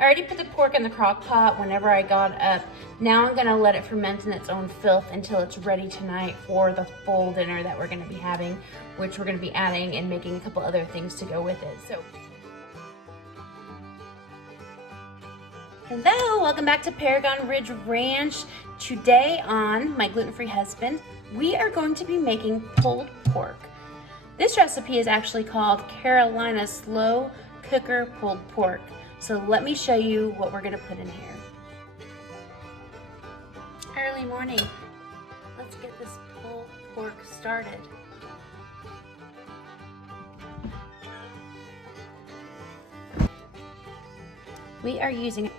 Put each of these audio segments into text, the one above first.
I already put the pork in the crock pot whenever I got up. Now I'm gonna let it ferment in its own filth until it's ready tonight for the full dinner that we're gonna be having, which we're gonna be adding and making a couple other things to go with it. So, hello, welcome back to Paragon Ridge Ranch. Today on My Gluten-Free Husband, we are going to be making pulled pork. This recipe is actually called Carolina Slow Cooker Pulled Pork. So let me show you what we're gonna put in here. Early morning. Let's get this pulled pork started. We are using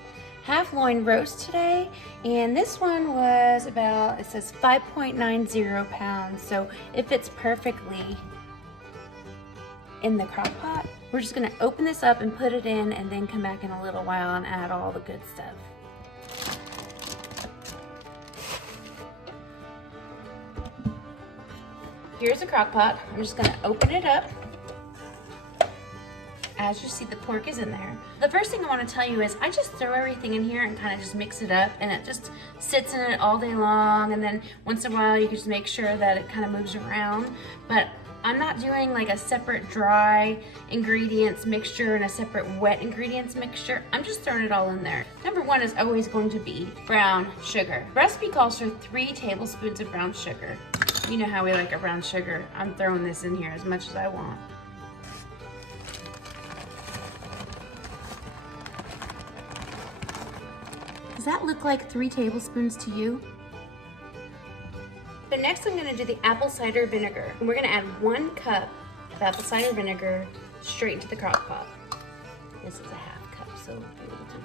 half loin roast today, and this one was about, it says 5.90 pounds, so it fits perfectly in the crock pot. We're just gonna open this up and put it in and then come back in a little while and add all the good stuff. Here's the crock pot. I'm just gonna open it up. As you see, the pork is in there. The first thing I wanna tell you is I just throw everything in here and kind of just mix it up, and it just sits in it all day long, and then once in a while you can just make sure that it kind of moves around. But I'm not doing like a separate dry ingredients mixture and a separate wet ingredients mixture. I'm just throwing it all in there. Number one is always going to be brown sugar. The recipe calls for 3 tablespoons of brown sugar. You know how we like our brown sugar. I'm throwing this in here as much as I want. Does that look like 3 tablespoons to you? But next I'm gonna do the apple cider vinegar. And we're gonna add 1 cup of apple cider vinegar straight into the crock pot. This is a half cup, so we'll do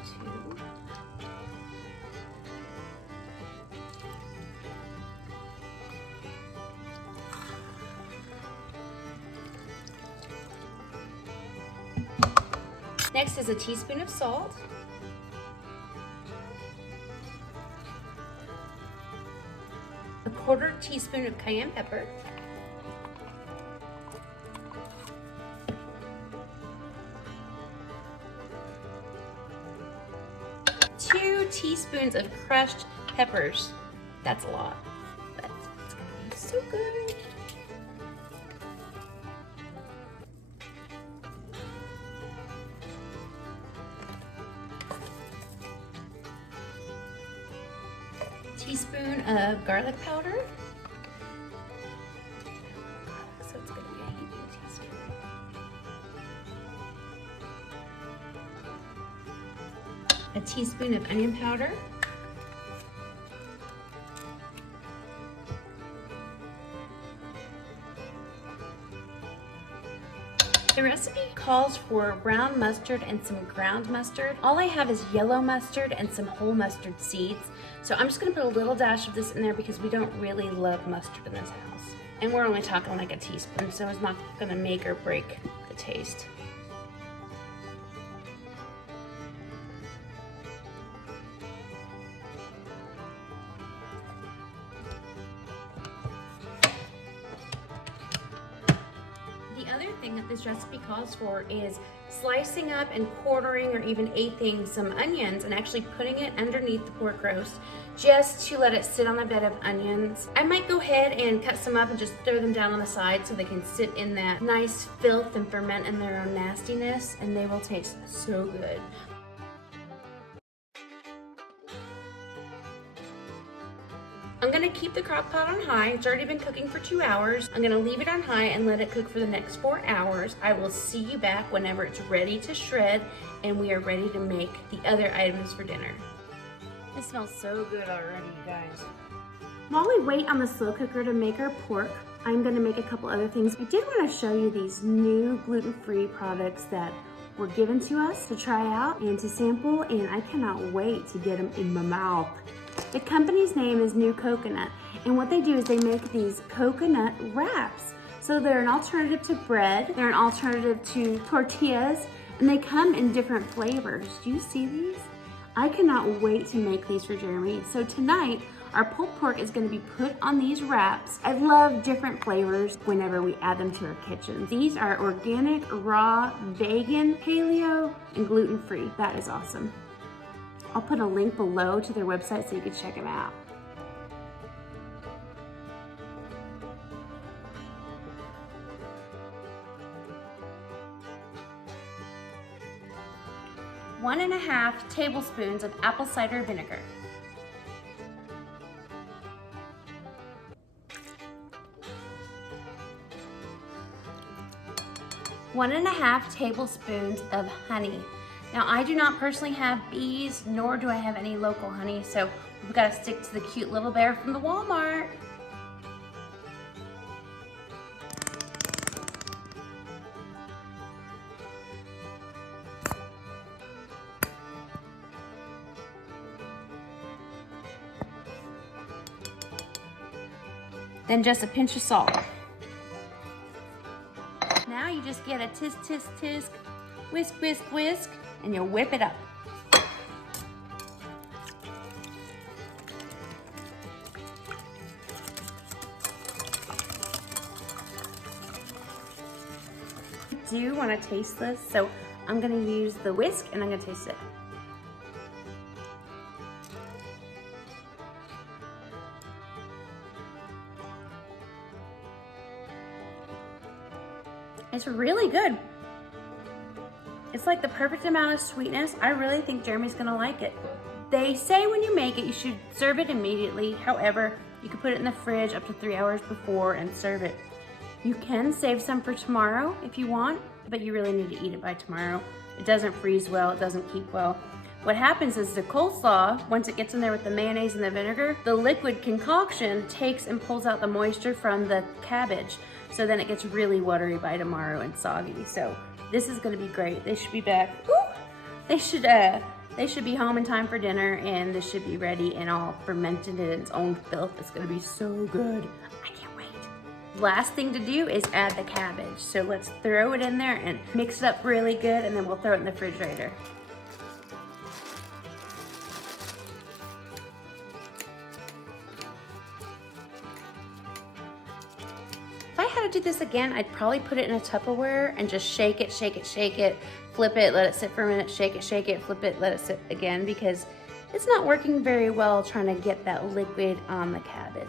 2. Next is a teaspoon of salt. A 1/4 teaspoon of cayenne pepper. 2 teaspoons of crushed peppers. That's a lot, but it's gonna be so good. Teaspoon of garlic powder. So it's going to be a heaping teaspoon. A teaspoon of onion powder. The recipe calls for brown mustard and some ground mustard. All I have is yellow mustard and some whole mustard seeds. So I'm just gonna put a little dash of this in there because we don't really love mustard in this house. And we're only talking like a teaspoon, so it's not gonna make or break the taste. The other thing that this recipe calls for is slicing up and quartering or even eighthing some onions and actually putting it underneath the pork roast just to let it sit on a bed of onions. I might go ahead and cut some up and just throw them down on the side so they can sit in that nice filth and ferment in their own nastiness, and they will taste so good. I'm gonna keep the crock pot on high. It's already been cooking for 2 hours. I'm gonna leave it on high and let it cook for the next 4 hours. I will see you back whenever it's ready to shred and we are ready to make the other items for dinner. It smells so good already, you guys. While we wait on the slow cooker to make our pork, I'm gonna make a couple other things. I did wanna show you these new gluten-free products that were given to us to try out and to sample, and I cannot wait to get them in my mouth. The company's name is NuCoconut, and what they do is they make these coconut wraps. So they're an alternative to bread, they're an alternative to tortillas, and they come in different flavors. Do you see these? I cannot wait to make these for Jeremy. So tonight, our pulled pork is gonna be put on these wraps. I love different flavors whenever we add them to our kitchen. These are organic, raw, vegan, paleo, and gluten-free. That is awesome. I'll put a link below to their website so you can check them out. One and a half tablespoons of apple cider vinegar. 1.5 tablespoons of honey. Now, I do not personally have bees, nor do I have any local honey, so we've got to stick to the cute little bear from the Walmart. Then just a pinch of salt. Now you just get a tisk, tisk, tisk, whisk, whisk, whisk, and you'll whip it up. I do want to taste this, so I'm going to use the whisk and I'm going to taste it. It's really good. It's like the perfect amount of sweetness. I really think Jeremy's gonna like it. They say when you make it, you should serve it immediately. However, you can put it in the fridge up to 3 hours before and serve it. You can save some for tomorrow if you want, but you really need to eat it by tomorrow. It doesn't freeze well, it doesn't keep well. What happens is the coleslaw, once it gets in there with the mayonnaise and the vinegar, the liquid concoction takes and pulls out the moisture from the cabbage. So then it gets really watery by tomorrow and soggy. So this is gonna be great. They should be back. Woo! They should be home in time for dinner, and this should be ready and all fermented in its own filth. It's gonna be so good. I can't wait. Last thing to do is add the cabbage. So let's throw it in there and mix it up really good, and then we'll throw it in the refrigerator. If I had to do this again, I'd probably put it in a Tupperware and just shake it, shake it, shake it, flip it, let it sit for a minute, shake it, flip it, let it sit again, because it's not working very well trying to get that liquid on the cabbage.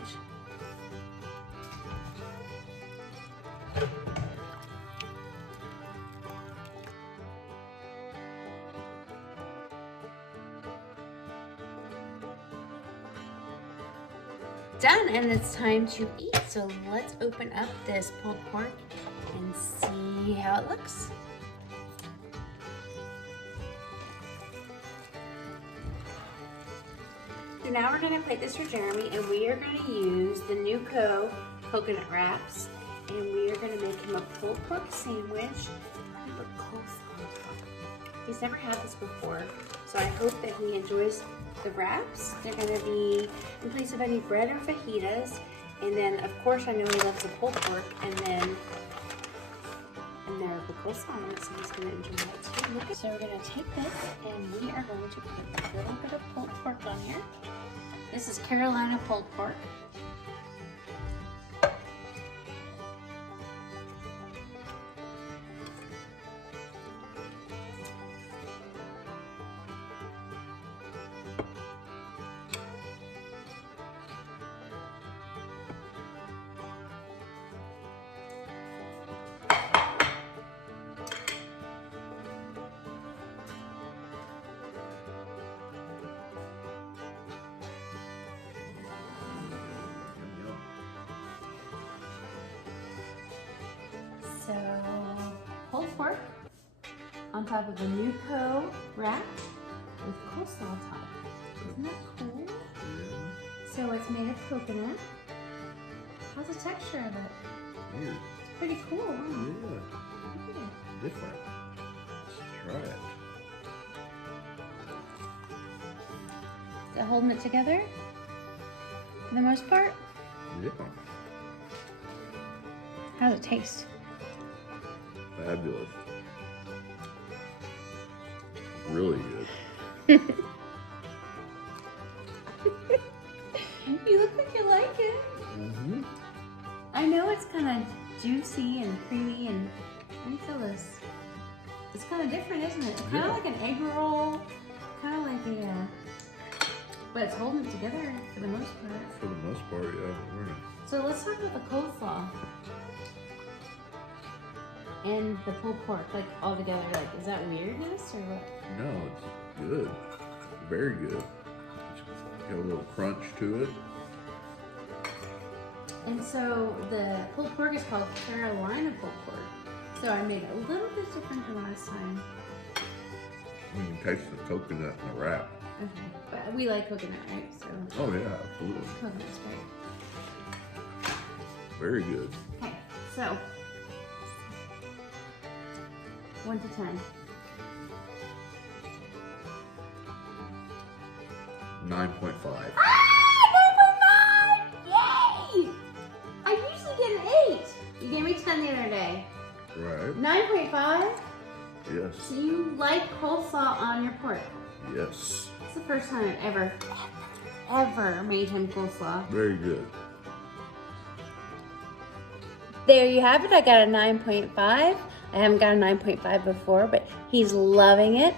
Done, and it's time to eat. So let's open up this pulled pork and see how it looks. So now we're going to plate this for Jeremy, and we are going to use the NuCoconut Wraps, and we are going to make him a pulled pork sandwich with coleslaw on top. He's never had this before, so I hope that he enjoys the wraps. They're going to be in place of any bread or fajitas, and then of course I know he loves the pulled pork, and then the coleslaw on it, so he's going to enjoy that too. So we're going to take this and we are going to put a little bit of pulled pork on here. This is Carolina pulled pork. So, pulled pork on top of a NuCo wrap with coleslaw on top. Isn't that cool? Yeah. So it's made of coconut. How's the texture of it? Weird. It's pretty cool, huh? Yeah. Different. Let's try it. Is it holding it together for the most part? Yeah. How does it taste? Fabulous. Really good. You look like you like it. Mm-hmm. I know it's kind of juicy and creamy, and let me feel this. It's kind of different, isn't it? It's kind of like an egg roll, kind of like a But it's holding it together for the most part. For the most part, yeah. Very nice. So let's talk about the coleslaw. And the pulled pork, like all together. Like, is that weirdness or what? No, it's good. Very good. It's got a little crunch to it. And so the pulled pork is called Carolina pulled pork. So I made it a little bit different than last time. You can taste the coconut in the wrap. Okay, but we like coconut, right? So Oh yeah, absolutely. coconut's great. Very good. Okay, so 1 to 10. 9.5. Ah, 9.5! Yay! I usually get an 8. You gave me 10 the other day. Right. 9.5? Yes. So you like coleslaw on your pork? Yes. It's the first time I've ever made him coleslaw. Very good. There you have it. I got a 9.5. I haven't got a 9.5 before, but he's loving it.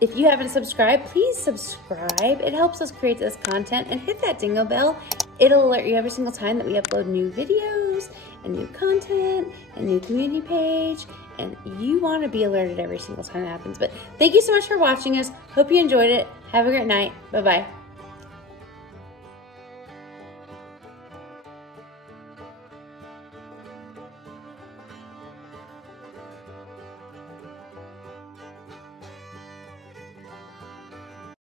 If you haven't subscribed, please subscribe. It helps us create this content, and hit that dingle bell. It'll alert you every single time that we upload new videos and new content and new community page, and you want to be alerted every single time it happens. But thank you so much for watching us. Hope you enjoyed it. Have a great night. Bye-bye.